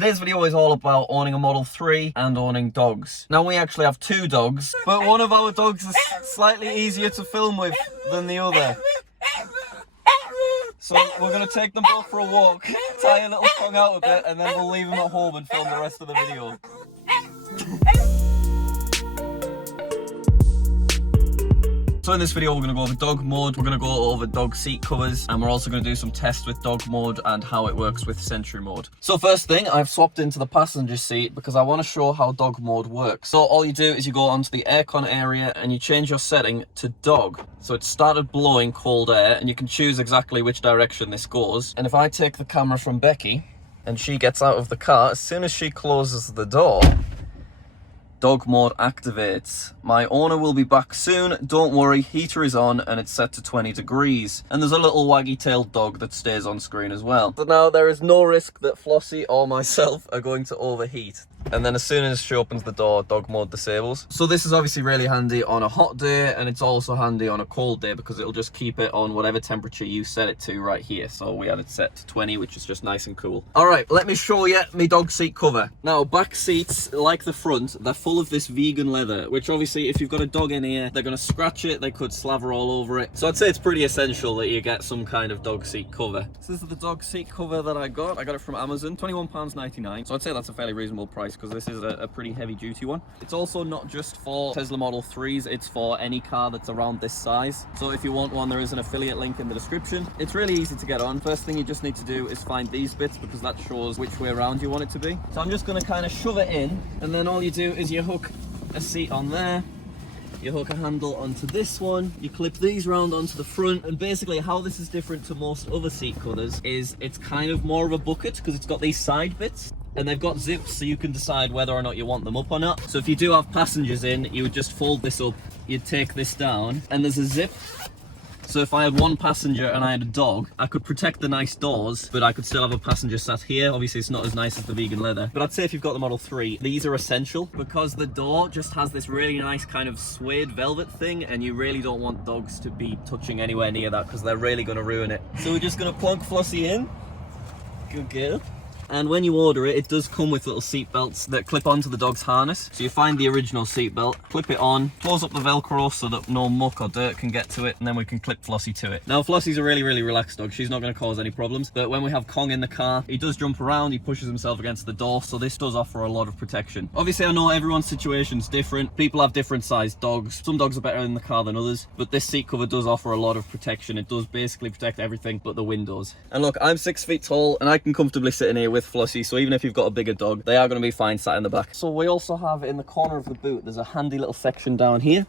Today's video is all about owning a Model 3 and owning dogs. Now we actually have 2 dogs, but one of our dogs is slightly easier to film with than the other. So we're going to take them both for a walk, tie a little Kong out a bit, and then we'll leave him at home and film the rest of the video. So in this video we're going to go over dog mode, we're going to go over dog seat covers, and we're also going to do some tests with dog mode and how it works with Sentry Mode. So first thing, I've swapped into the passenger seat because I want to show how dog mode works. So all you do is you go onto the aircon area and you change your setting to dog. So it started blowing cold air and you can choose exactly which direction this goes. And if I take the camera from Becky and she gets out of the car, as soon as she closes the door, dog mode activates. My owner will be back soon, don't worry, heater is on and it's set to 20 degrees. And there's a little waggy-tailed dog that stays on screen as well. So now there is no risk that Flossie or myself are going to overheat. And then as soon as she opens the door, dog mode disables. So this is obviously really handy on a hot day, and it's also handy on a cold day because it'll just keep it on whatever temperature you set it to right here. So we had it set to 20, which is just nice and cool. All right, let me show you my dog seat cover. Now, back seats, like the front, they're full of this vegan leather, which obviously if you've got a dog in here, they're gonna scratch it, they could slaver all over it. So I'd say it's pretty essential that you get some kind of dog seat cover. So this is the dog seat cover that I got. I got it from Amazon, £21.99. So I'd say that's a fairly reasonable price because this is a pretty heavy duty one. It's also not just for Tesla Model 3s, it's for any car that's around this size. So if you want one, there is an affiliate link in the description. It's really easy to get on. First thing you just need to do is find these bits because that shows which way around you want it to be. So I'm just gonna kind of shove it in, and then all you do is you hook a seat on there, you hook a handle onto this one, you clip these round onto the front, and basically how this is different to most other seat covers is it's kind of more of a bucket because it's got these side bits. And they've got zips so you can decide whether or not you want them up or not. So if you do have passengers in, you would just fold this up, you'd take this down, and there's a zip. So if I had one passenger and I had a dog, I could protect the nice doors, but I could still have a passenger sat here. Obviously it's not as nice as the vegan leather, but I'd say if you've got the Model 3, these are essential because the door just has this really nice kind of suede velvet thing, and you really don't want dogs to be touching anywhere near that because they're really going to ruin it. So we're just going to plug Flossie in. Good girl. And when you order it, it does come with little seat belts that clip onto the dog's harness. So you find the original seat belt, clip it on, close up the Velcro so that no muck or dirt can get to it, and then we can clip Flossie to it. Now Flossie's a really, really relaxed dog. She's not going to cause any problems. But when we have Kong in the car, he does jump around, he pushes himself against the door, so this does offer a lot of protection. Obviously I know everyone's situation's different. People have different sized dogs. Some dogs are better in the car than others, but this seat cover does offer a lot of protection. It does basically protect everything but the windows. And look, I'm 6 feet tall and I can comfortably sit in here with Flossie, so even if you've got a bigger dog, they are going to be fine sat in the back. So we also have in the corner of the boot, there's a handy little section down here.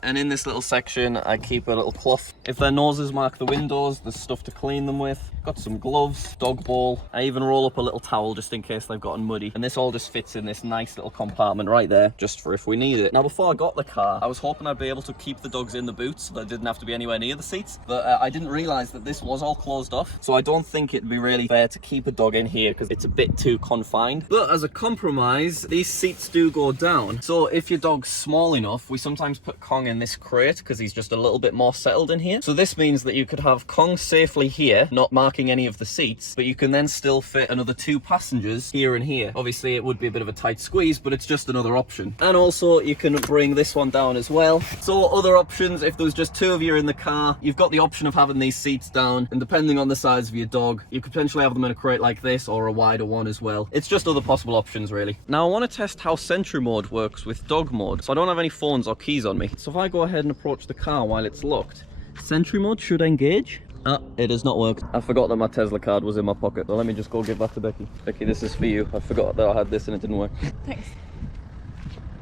And in this little section, I keep a little cloth. If their noses mark the windows, there's stuff to clean them with. Got some gloves, dog bowl. I even roll up a little towel just in case they've gotten muddy. And this all just fits in this nice little compartment right there, just for if we need it. Now, before I got the car, I was hoping I'd be able to keep the dogs in the boot so they didn't have to be anywhere near the seats. But I didn't realize that this was all closed off. So I don't think it'd be really fair to keep a dog in here because it's a bit too confined. But as a compromise, these seats do go down. So if your dog's small enough, we sometimes put Kong in this crate because he's just a little bit more settled in here. So this means that you could have Kong safely here, not marking any of the seats, but you can then still fit another 2 passengers here and here. Obviously it would be a bit of a tight squeeze, but it's just another option. And also you can bring this one down as well. So other options, if there was just 2 of you in the car, you've got the option of having these seats down, and depending on the size of your dog, you could potentially have them in a crate like this or a wider one as well. It's just other possible options really. Now I want to test how Sentry Mode works with dog mode. So I don't have any phones or keys on me. So if I go ahead and approach the car while it's locked, Sentry Mode should engage. Ah, it has not worked. I forgot that my Tesla card was in my pocket, so let me just go give that to Becky. Becky, this is for you. I forgot that I had this and it didn't work. Thanks.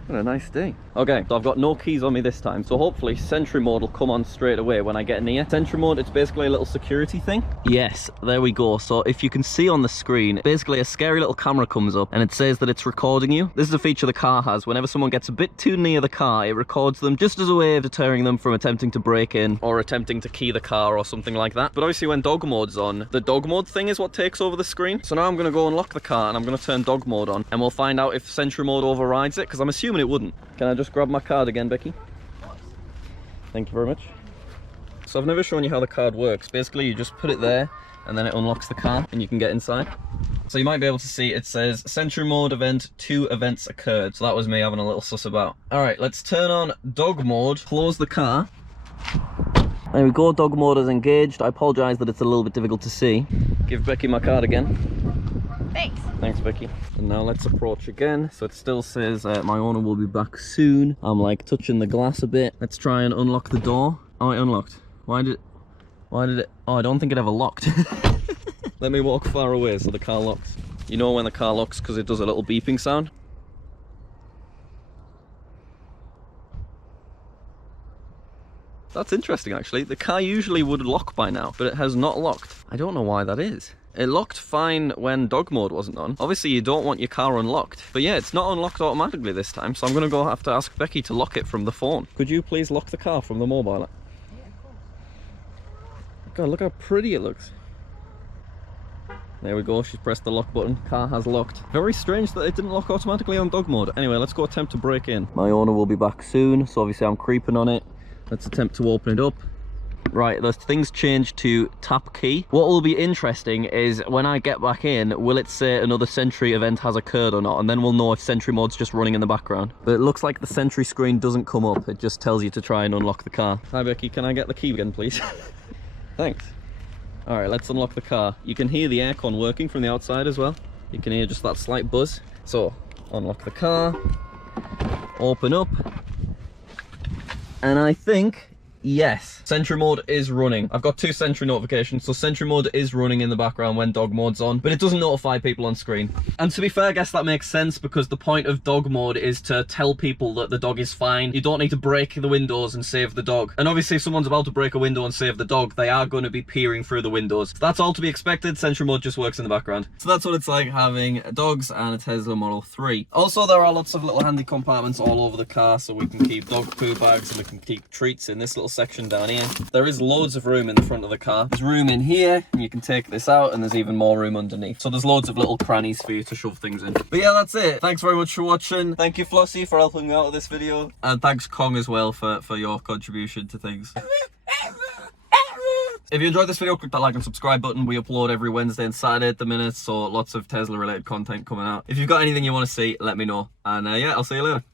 What a nice day. Okay, so I've got no keys on me this time, so hopefully Sentry Mode will come on straight away when I get near. Sentry Mode, it's basically a little security thing. Yes, there we go. So if you can see on the screen, basically a scary little camera comes up and it says that it's recording you. This is a feature the car has. Whenever someone gets a bit too near the car, it records them just as a way of deterring them from attempting to break in or attempting to key the car or something like that. But obviously when dog mode's on, the dog mode thing is what takes over the screen. So now I'm going to go unlock the car and I'm going to turn dog mode on and we'll find out if Sentry Mode overrides it, because I'm assuming it wouldn't. Can I just grab my card again, Becky? Thank you very much. So I've never shown you how the card works. Basically, you just put it there and then it unlocks the car and you can get inside. So you might be able to see it says Sentry Mode event, 2 events occurred. So that was me having a little suss about. All right, let's turn on dog mode, close the car. There we go, dog mode is engaged. I apologise that it's a little bit difficult to see. Give Becky my card again. Thanks. Thanks, Becky. And now let's approach again. So it still says my owner will be back soon. I'm like touching the glass a bit. Let's try and unlock the door. Oh, it unlocked. Why did it? Oh, I don't think it ever locked. Let me walk far away so the car locks. You know when the car locks because it does a little beeping sound? That's interesting actually. The car usually would lock by now, but it has not locked. I don't know why that is. It locked fine when dog mode wasn't on. Obviously you don't want your car unlocked. But yeah, it's not unlocked automatically this time, so I'm gonna go have to ask Becky to lock it from the phone. Could you please lock the car from the mobile app? Yeah, of course. God, look how pretty it looks. There we go, she's pressed the lock button. Car has locked. Very strange that it didn't lock automatically on dog mode. Anyway, let's go attempt to break in. My owner will be back soon, so obviously I'm creeping on it. Let's attempt to open it up. Right, those things changed to tap key. What will be interesting is when I get back in, will it say another Sentry event has occurred or not? And then we'll know if Sentry Mode's just running in the background. But it looks like the Sentry screen doesn't come up. It just tells you to try and unlock the car. Hi Becky, can I get the key again, please? Thanks. All right, let's unlock the car. You can hear the aircon working from the outside as well. You can hear just that slight buzz. So, unlock the car, open up, and I think, yes, Sentry Mode is running. I've got 2 Sentry notifications, so Sentry Mode is running in the background when dog mode's on, but it doesn't notify people on screen. And to be fair, I guess that makes sense because the point of dog mode is to tell people that the dog is fine. You don't need to break the windows and save the dog. And obviously if someone's about to break a window and save the dog, they are going to be peering through the windows. So that's all to be expected. Sentry Mode just works in the background. So that's what it's like having dogs and a Tesla Model 3. Also, there are lots of little handy compartments all over the car, so we can keep dog poo bags and we can keep treats in this little section down here. There is loads of room in the front of the car. There's room in here, and you can take this out, and there's even more room underneath. So there's loads of little crannies for you to shove things in. But yeah, that's it. Thanks very much for watching. Thank you, Flossie, for helping me out with this video. And thanks, Kong, as well, for your contribution to things. If you enjoyed this video, click that like and subscribe button. We upload every Wednesday and Saturday at the minute, so lots of Tesla related content coming out. If you've got anything you want to see, let me know. And yeah, I'll see you later.